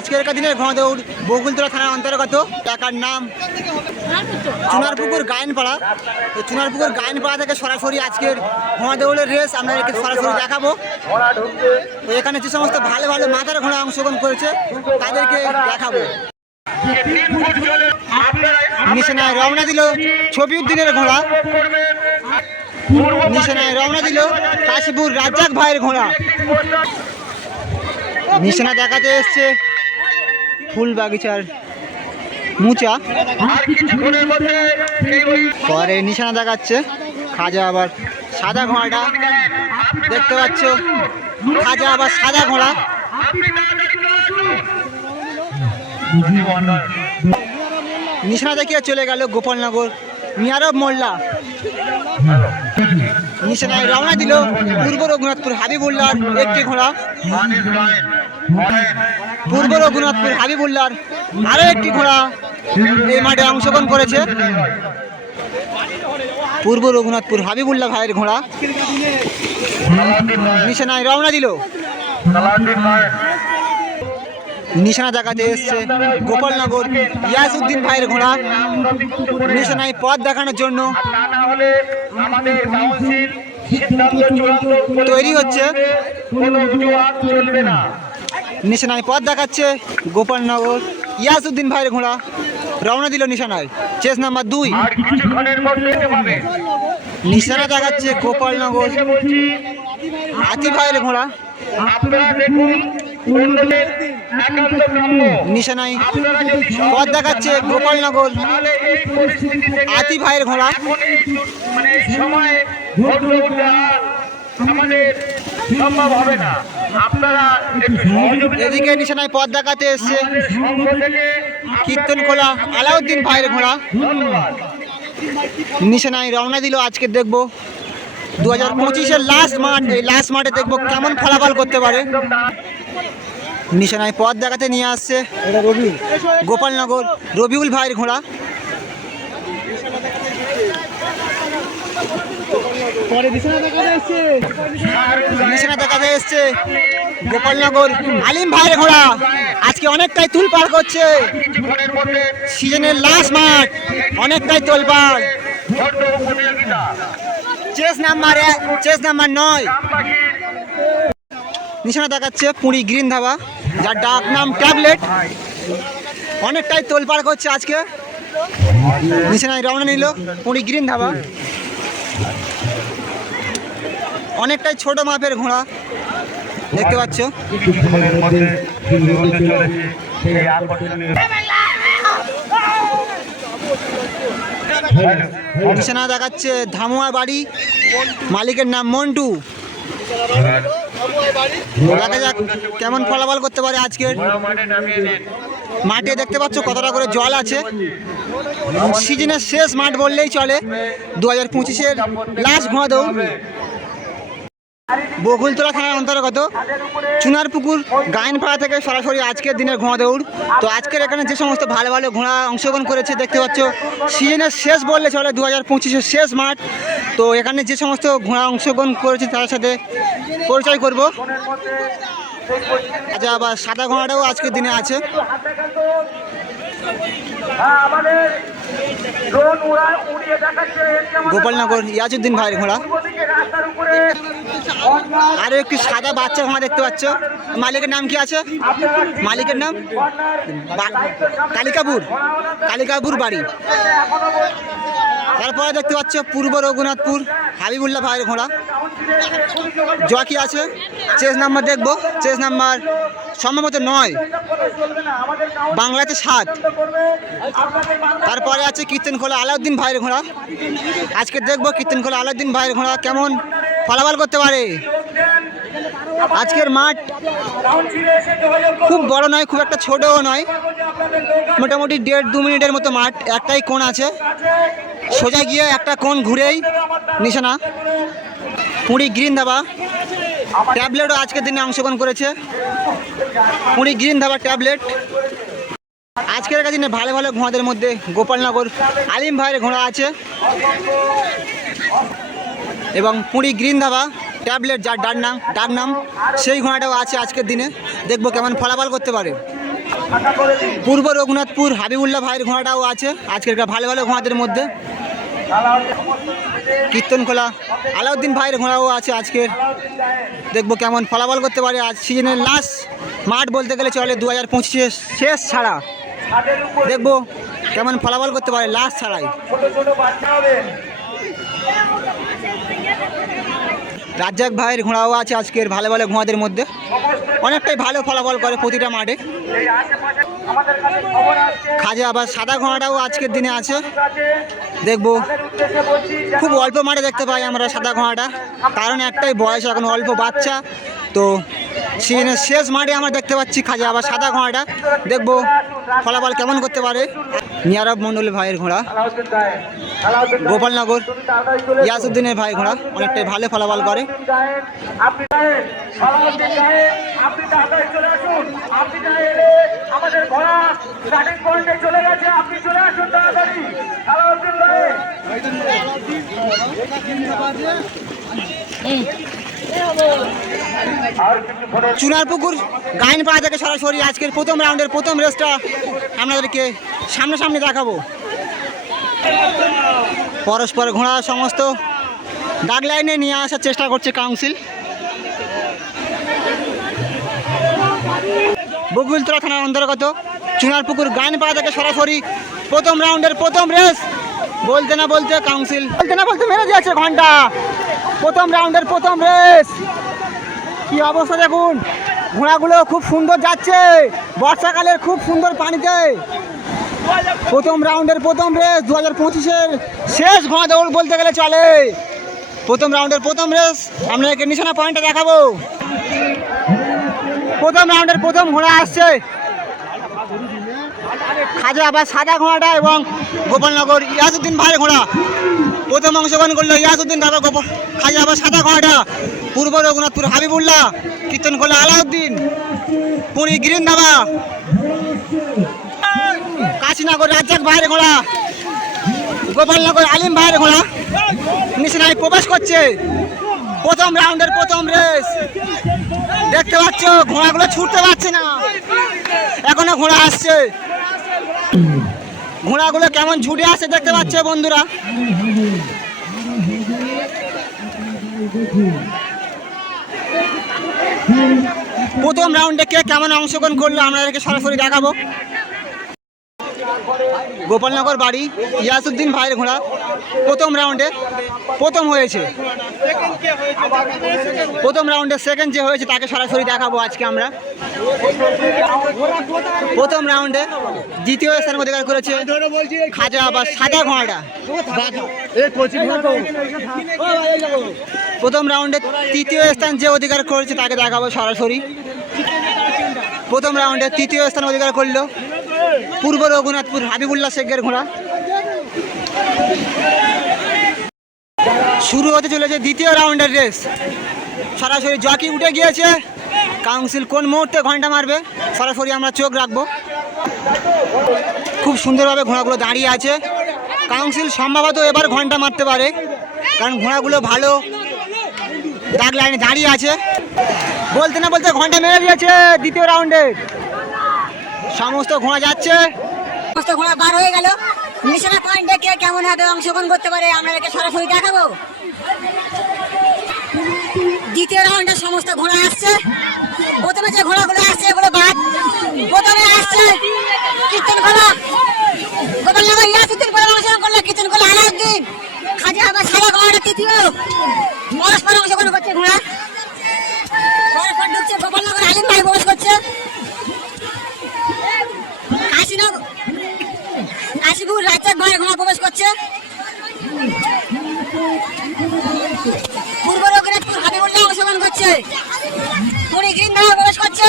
আজকের দিনের ঘোড়া দৌড় বকুলতলা থানার অন্তর্গত। টাকার নাম চুনারপুকুর গায়নপাড়া তো চুনারপুকুর গায়নপাড়া থেকে সরাসরি আজকের ঘোড়া দৌড়ের রেস আপনাদেরকে সরাসরি দেখাবো। তো এখানে যে সমস্ত ভালো ভালো মাথার ঘোড়া অংশগ্রহণ করেছে, তাদেরকে দেখাবো। নিশানায় রওনা দিল ছবি উদ্দিনের ঘোড়া। নিশানায় রওনা দিল কাশীপুর রাজ্জাক ভাইয়ের ঘোড়া। নিশানা দেখাতে এসছে ফুল বাগিচার মুচা। পরে নিশানা দেখাচ্ছে। খাজা আবার সাদা ঘোড়াটা। দেখতে পাচ্ছ খাজা আবার সাদা ঘোড়া। নিশানা দেখিয়ে চলে গেল গোপালনগর? মিয়ারব মোল্লা। নিশানায় রওনা দিল পূর্ব রঘুনাথপুর হাবিবুল্লার একটি ঘোড়া। পূর্ব রঘুনাথপুর হাবিবুল্লার আরও একটি ঘোড়া এই মাঠে অংশগ্রহণ করেছে। পূর্ব রঘুনাথপুর হাবিবুল্লাহ ভাইয়ের ঘোড়া। নিশানায় রওনা দিল। নিশানা দেখাতে এসছে গোপালনগর ইয়াসউদ্দিন ভাইয়ের ঘোড়া। নিশানায় পথ দেখানোর জন্য তৈরি হচ্ছে। নিশানায় পথ দেখাচ্ছে গোপালনগর। ইয়াসুদ্দিন ভাইয়ের ঘোড়া রওনা দিল নিশানায়। চেস নাম্বার দুই। নিশানা দেখাচ্ছে গোপালনগর। হাতি ভাইয়ের ঘোড়া। নিশানায় পথ দেখাচ্ছে গোপালনগর। হাতি ভাইয়ের ঘোড়া। সম্ভব হবে না। আপনারা এদিকে নিশানায় পথ দেখাতে এসছে কীর্তন খোলা আলাউদ্দিন ভাইয়ের ঘোড়া। নিশানায় রওনা দিল আজকে দেখব দু হাজার পঁচিশের লাস্ট মাঠ এই লাস্ট মাঠে দেখব কেমন ফলাফল করতে পারে। নিশানায় পথ দেখাতে নিয়ে আসছে গোপালনগর রবিউল ভাইয়ের ঘোড়া। নিশানা দেখাতে এসছে। গোপালনগর। আলিম ভাইয়ের ঘোড়া। আজকে অনেকটাই তুলপাড় করছে। সিজনের লাস্ট মাঠ অনেকটাই প্রতিযোগিতা চেস নাম্বার চেস নাম্বার নয়। নিশানা দেখাচ্ছে পুরী গ্রিন ধাবা, যার ডাক নাম ট্যাবলেট অনেকটাই তোলপাড় করছে আজকে। নিশানায় রওনা নিল পুরী গ্রিন ধাবা। অনেকটাই ছোট মাপের ঘোড়া। দেখতে পাচ্ছ? নিশানা দেখাচ্ছে ধামুয়া বাড়ি। মালিকের নাম মন্টু। দেখা যাক কেমন ফলাফল করতে পারে আজকের। মাঠে দেখতে পাচ্ছ কতটা করে জল আছে। সিজনের শেষ মাঠ বললেই চলে। দু হাজার পঁচিশের লাস্ট ঘোড়া দৌড়। বকুলতলা থানার অন্তর্গত। চুনার চুনারপুকুর গায়নপাড়া থেকে সরাসরি আজকের দিনের ঘোড়া দৌড়। তো আজকের এখানে যে সমস্ত ভালো ভালো ঘোড়া অংশগ্রহণ করেছে, দেখতে পাচ্ছ, সিজনের শেষ বললে চলে দু হাজার পঁচিশের শেষ মাঠ। তো এখানে যে সমস্ত ঘোড়া অংশগ্রহণ করেছে, তার সাথে পরিচয় করব। আচ্ছা আবার সাদা ঘোড়াটাও আজকের দিনে আছে। আমাদের গোপালনগর ইয়াজুদ্দিন ভাইয়ের ঘোড়া। আরও আরও একটি সাদা বাচ্চা ঘোড়া দেখতে পাচ্ছ। মালিকের নাম কি আছে? মালিকের নাম? কালিকাপুর। কালিকাপুর বাড়ি। তারপরে দেখতে পাচ্ছ পূর্ব রঘুনাথপুর, হাবিবুল্লাহ ভাইয়ের ঘোড়া। জকি আছে চেস নাম্বার দেখব চেস নাম্বার সম্ভবত নয়। বাংলাতে সাত। তারপরে আছে কীর্তন খোলা, আলাউদ্দিন ভাইয়ের ঘোড়া। আজকে দেখব কীর্তনখোলা আলাউদ্দিন ভাইয়ের ঘোড়া কেমন ফলাফল করতে পারে। আজকের মাঠ খুব বড় নয়, খুব একটা ছোটও নয়। মোটামুটি দেড় দু মিনিটের মতো মাঠ, একটাই কোণ আছে। সোজা গিয়ে একটা কোণ ঘুরেই নিশানা। পুরী গ্রিন ধাবা ট্যাবলেটও আজকের দিনে অংশগ্রহণ করেছে। Puri green dhaba tablet. আজকের দিনে ভালো ভালো ঘোড়াদের মধ্যে গোপালনগর আলিম ভাইয়ের ঘোড়া আছে। এবং পুরী গ্রিন ধাবা ট্যাবলেট যার ডাক নাম ডাক নাম, সেই ঘোড়াটাও আছে আজকের দিনে। দেখব কেমন ফলাফল করতে পারে। পূর্ব রঘুনাথপুর হাবিবুল্লাহ ভাইয়ের ঘোড়াটাও আছে। আজকের ভালো ভালো ঘোড়াদের মধ্যে। কীর্তনখোলা আলাউদ্দিন ভাইয়ের ঘোড়াও আছে আজকের। দেখব কেমন ফলাফল করতে পারে। আজ সিজনের লাস্ট মাঠ বলতে গেলে চলে দু হাজার পঁচিশে শেষ ছাড়া। দেখব কেমন ফলাফল করতে পারে লাস্ট ছাড়াই ছোট ছোট বাচ্চা হবে রাজ্জাক ভাইয়ের ঘোড়াও আছে আজকের ভালো ভালো ঘোড়াদের মধ্যে। অনেকটাই ভালো ফলাফল করে প্রতিটা মাঠে। খাজা আবার সাদা ঘোড়াটাও আজকের দিনে আছে। দেখব। খুব অল্প মাঠে দেখতে পাই আমরা সাদা ঘোড়াটা। কারণ একটাই বয়স, এখন অল্প বাচ্চা। তো সিজনের শেষ মাঠে আমরা দেখতে পাচ্ছি খাজা আবার সাদা ঘোড়াটা। দেখব ফলাফল কেমন করতে পারে। নিয়ারব মণ্ডল ভাইয়ের ঘোড়া। গোপালনগর। ইয়াসুদ্দিনের ভাই ঘোড়া অনেকটাই ভালো ফলাফল করে। আমাদের ঘোড়া স্টার্টিং পয়েন্টে চলে গেছে। আপনি চলে আসুন তাড়াতাড়ি। আলাউদ্দিন গায়েন আর কিছুক্ষণের চুনারপুকুর থেকে সরাসরি আজকের প্রথম রাউন্ডের প্রথম রেসটা আপনাদেরকে সামনাসামনি দেখাবো। পরস্পর ঘোড়া সমস্ত দাগ লাইনে নিয়ে আসার চেষ্টা করছে কাউন্সিল। বকুলতলা থানার অন্তর্গত চুনারপুকুর গাইনপাড়া থেকে সরাসরি প্রথম রাউন্ডের প্রথম রেস। বলতে না বলতে কাউন্সিল বলতে না বলতে মেরে দিয়েছে ঘণ্টা। প্রথম রাউন্ডের প্রথম রেস। কি অবস্থা দেখুন। ঘোড়াগুলো খুব সুন্দর যাচ্ছে। বর্ষাকালের খুব সুন্দর পানিতে। প্রথম রাউন্ডের প্রথম রেস দু হাজার পঁচিশের শেষ ঘোড়া দৌড় বলতে গেলে চলে। প্রথম রাউন্ডের প্রথম রেস আপনাদেরকে নিশানা পয়েন্টে দেখাবো। প্রথম রাউন্ডের প্রথম ঘোড়া আসছে। খাজা আবার সাদা ঘোড়াটা এবং গোপালনগর ইয়াসুদ্দিন ভাই ঘোড়া। প্রথম অংশগ্রহণ করল ইয়াসুদ্দিন তারপর গোপাল খাজা আবার সাদা ঘোড়াটা। পূর্ব রঘুনাথপুর হাবিবুল্লাহ, কীর্তন করল আলাউদ্দিন। পুরী গ্রিন ধাবা কাশীনগর রাজ্জাক ভাইয়ের ঘোড়া, গোপালনগর আলিম ভাইয়ের ঘোড়া। নিশানায় প্রবেশ করছে। প্রথম রাউন্ডের প্রথম রেস। দেখতে পাচ্ছ, ঘোড়াগুলো ছুটতে পারছে না। এখনও ঘোড়া আসছে। ঘোড়াগুলো কেমন ছুটে আসছে দেখতে পাচ্ছে বন্ধুরা। প্রথম রাউন্ডে কে কেমন অংশগ্রহণ করল, আমরা এদেরকে সরাসরি দেখাবো। গোপালনগর বাড়ি ইয়াসুদ্দিন ভাইয়ের ঘোড়া, প্রথম রাউন্ডে প্রথম হয়েছে। প্রথম রাউন্ডে সেকেন্ড যে হয়েছে, তাকে সরাসরি দেখাবো আজকে আমরা। প্রথম রাউন্ডে দ্বিতীয় স্থান অধিকার করেছে খাজা বা সাদা ঘোড়াটা। প্রথম রাউন্ডে তৃতীয় স্থান যে অধিকার করেছে, তাকে দেখাবো সরাসরি। প্রথম রাউন্ডে তৃতীয় স্থান অধিকার করল। পূর্ব রঘুনাথপুর হাবিবুল্লাহ শেখের ঘোড়া। শুরু হতে চলেছে দ্বিতীয় রাউন্ডের রেস। সরাসরি জকি উঠে গিয়েছে। কাউন্সিল কোন মুহূর্তে ঘণ্টা মারবে, সরাসরি আমরা চোখ রাখব। খুব সুন্দরভাবে ঘোড়াগুলো দাঁড়িয়ে আছে। কাউন্সিল সম্ভবত এবার ঘণ্টা মারতে পারে, কারণ ঘোড়াগুলো ভালো দাগ লাইনে দাঁড়িয়ে আছে। বলতে না বলতে ঘণ্টা মেরে দিয়েছে দ্বিতীয় রাউন্ডে। সমস্ত ঘোড়া যাচ্ছে। সমস্ত ঘোড়া বার হয়ে গেল। নিশানা পয়েন্টে কে কেমন ভাবে অংশগ্রহণ করতে পারে আপনাদেরকে সরাসরি দেখাবো। দ্বিতীয় রাউন্ডে সমস্ত ঘোড়া আসছে। প্রথমে যে ঘোড়াগুলো আসছে, এগুলো বাদ। প্রথমে আসছে কীর্তন ঘোড়া। করল, কীর্তন ঘোড়া ঘোড়াটা তৃতীয়। করছে ঘোড়া পরস্পর ঢুকছে গোপালনগর আলিম ভাই প্রবেশ করছে কাশীনগর কাশীপুর রাজ্জাক ভাই ঘোড়া প্রবেশ করছে পূর্ব রঘুনাথপুর হাবিবুল্লাহ অংশগ্রহণ করছে পুরী গ্রিন ধাবা প্রবেশ করছে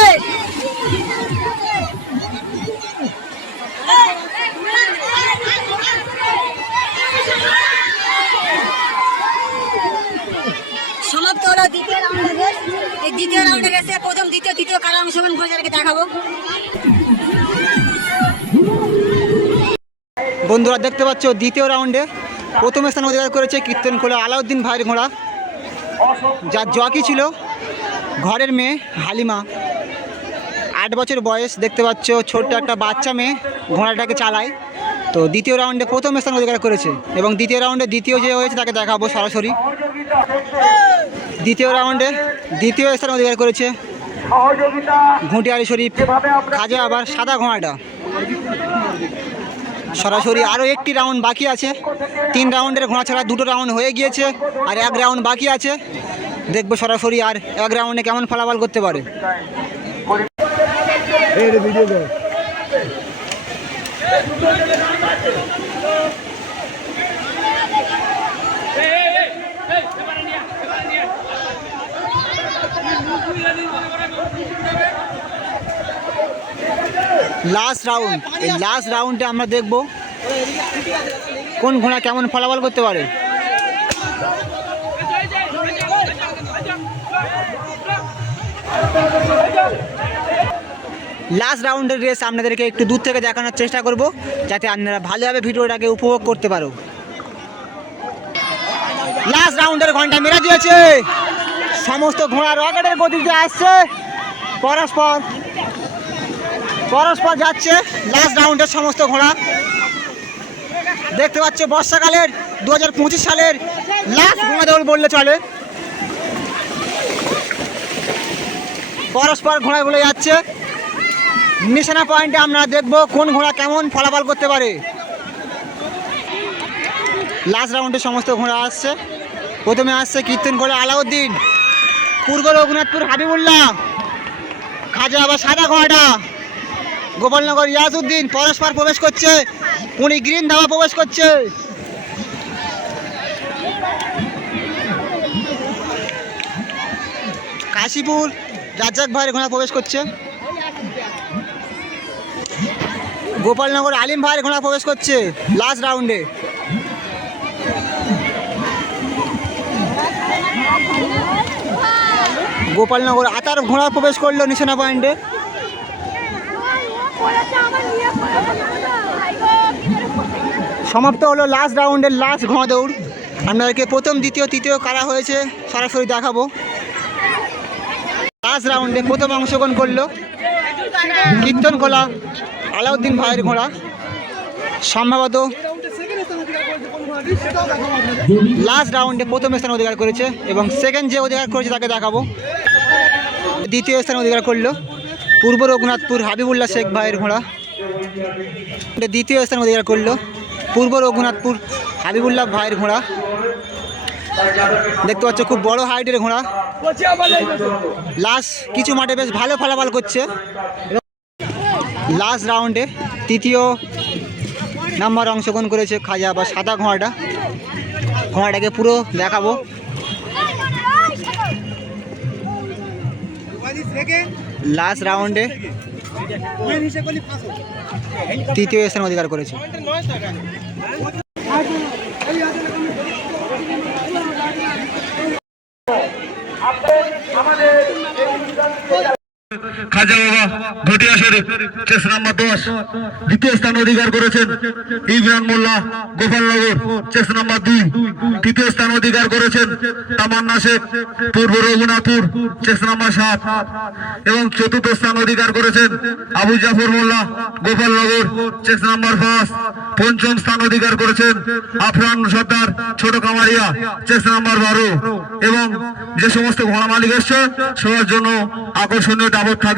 সমাপ্ত হলো দ্বিতীয় রাউন্ডের রেস এই দ্বিতীয় রাউন্ডের রেসে প্রথম, দ্বিতীয় তৃতীয় কারা অংশগ্রহণ করে দেখাবো। বন্ধুরা, দেখতে পাচ্ছ, দ্বিতীয় রাউন্ডে প্রথম স্থান অধিকার করেছে কীর্তন খোলা আলাউদ্দিন ভাইয়ের ঘোড়া, যার জকি ছিল ঘরের মেয়ে হালিমা। আট বছর বয়স, দেখতে পাচ্ছ, ছোট্ট একটা বাচ্চা মেয়ে ঘোড়াটাকে চালায়। তো দ্বিতীয় রাউন্ডে প্রথম স্থান অধিকার করেছে এবং দ্বিতীয় রাউন্ডে দ্বিতীয় যে হয়েছে, তাকে দেখাবো সরাসরি। দ্বিতীয় রাউন্ডে দ্বিতীয় স্থান অধিকার করেছে ঘুঁটিয়ারি শরীফ। খাজা আবার সাদা ঘোড়াটা সরাসরি আরও একটি রাউন্ড বাকি আছে। তিন রাউন্ডের ঘোড়া ছাড়া দুটো রাউন্ড হয়ে গিয়েছে আর এক রাউন্ড বাকি আছে। দেখব সরাসরি আর এক রাউন্ডে কেমন ফলাফল করতে পারে। লাস্ট রাউন্ড এই লাস্ট রাউন্ডে আমরা দেখব কোন ঘোড়া কেমন ফলাফল করতে পারে। লাস্ট রাউন্ডের রেস আপনাদেরকে একটু দূর থেকে দেখানোর চেষ্টা করব, যাতে আপনারা ভালোভাবে ভিডিওটাকে উপভোগ করতে পারো। লাস্ট রাউন্ডের ঘণ্টা মেরা দিয়েছে। সমস্ত ঘোড়া রকেটের গতিতে আসছে। পরস্পর পরস্পর যাচ্ছে। লাস্ট রাউন্ডের সমস্ত ঘোড়া। দেখতে পাচ্ছে বর্ষাকালের দু হাজার পঁচিশ সালের লাস্ট ঘোড়া দৌড় বললে চলে। পরস্পর ঘোড়া বলে যাচ্ছে। নিশানা পয়েন্টে আমরা দেখব কোন ঘোড়া কেমন ফলাফল করতে পারে। লাস্ট রাউন্ডে সমস্ত ঘোড়া আসছে। প্রথমে আসছে কীর্তন করে আলাউদ্দিন। পূর্ব রঘুনাথপুর হাবিবুল্লাহ। খাজা আবার সাদা ঘোড়াটা গোপালনগর ইয়াজউদ্দিন পরস্পর প্রবেশ করছে। উনি গ্রিন ধাবা প্রবেশ করছে। কাশীপুর রাজ্জাক ভাইয়ের ঘোড়া প্রবেশ করছে। গোপালনগর আলিম ভাইয়ের ঘোড়া প্রবেশ করছে লাস্ট রাউন্ডে। গোপালনগর, আতার ঘোড়া প্রবেশ করল নিশানা পয়েন্টে। সমাপ্ত হলো লাস্ট রাউন্ডের লাস্ট ঘোড়া দৌড়। আপনাদেরকে প্রথম, দ্বিতীয়, তৃতীয় কারা হয়েছে সরাসরি দেখাবো। লাস্ট রাউন্ডে প্রথম অংশগ্রহণ করল কীর্তন কলা আলাউদ্দিন ভাইয়ের ঘোড়া। সম্ভবত লাস্ট রাউন্ডে প্রথম স্থান অধিকার করেছে এবং সেকেন্ড যে অধিকার করেছে তাকে দেখাবো। দ্বিতীয় স্থান অধিকার করল। পূর্ব রঘুনাথপুর হাবিবুল্লাহ শেখ ভাইয়ের ঘোড়া। দ্বিতীয় স্থান অধিকার করল। পূর্ব রঘুনাথপুর হাবিবুল্লাহ ভাইয়ের ঘোড়া। দেখতে পাচ্ছ খুব বড় হাইটের ঘোড়া। লাস্ট কিছু মাঠে বেশ ভালো ফলাফল করছে। লাস্ট রাউন্ডে তৃতীয় নাম্বার অংশগ্রহণ করেছে খাজা বা সাদা ঘোড়াটা। ঘোড়াটাকে পুরো দেখাবো। লাস্ট রাউন্ডে তৃতীয় স্থান অধিকার করেছে আমাদের খাজা বাবা, ভটিয়া শরীফ চেস নাম্বার দশ। দ্বিতীয় স্থান অধিকার করেছেন ইমরান মোল্লা, গোপালনগর চেস নাম্বার দুই। তৃতীয় স্থান অধিকার করেছেন তামান্না শেখ, পূর্ব রঘুনাথপুর চেস নাম্বার সাত। এবং চতুর্থ স্থান অধিকার করেছেন আবু জাফর মোল্লা, গোপালনগর চেস নাম্বার পাঁচ। পঞ্চম স্থান অধিকার করেছেন আফরান সর্দার, ছোট কামারিয়া চেস নাম্বার বারো। এবং যে সমস্ত ঘোড়া মালিক এসছে, সবার জন্য আকর্ষণীয় থাকবে।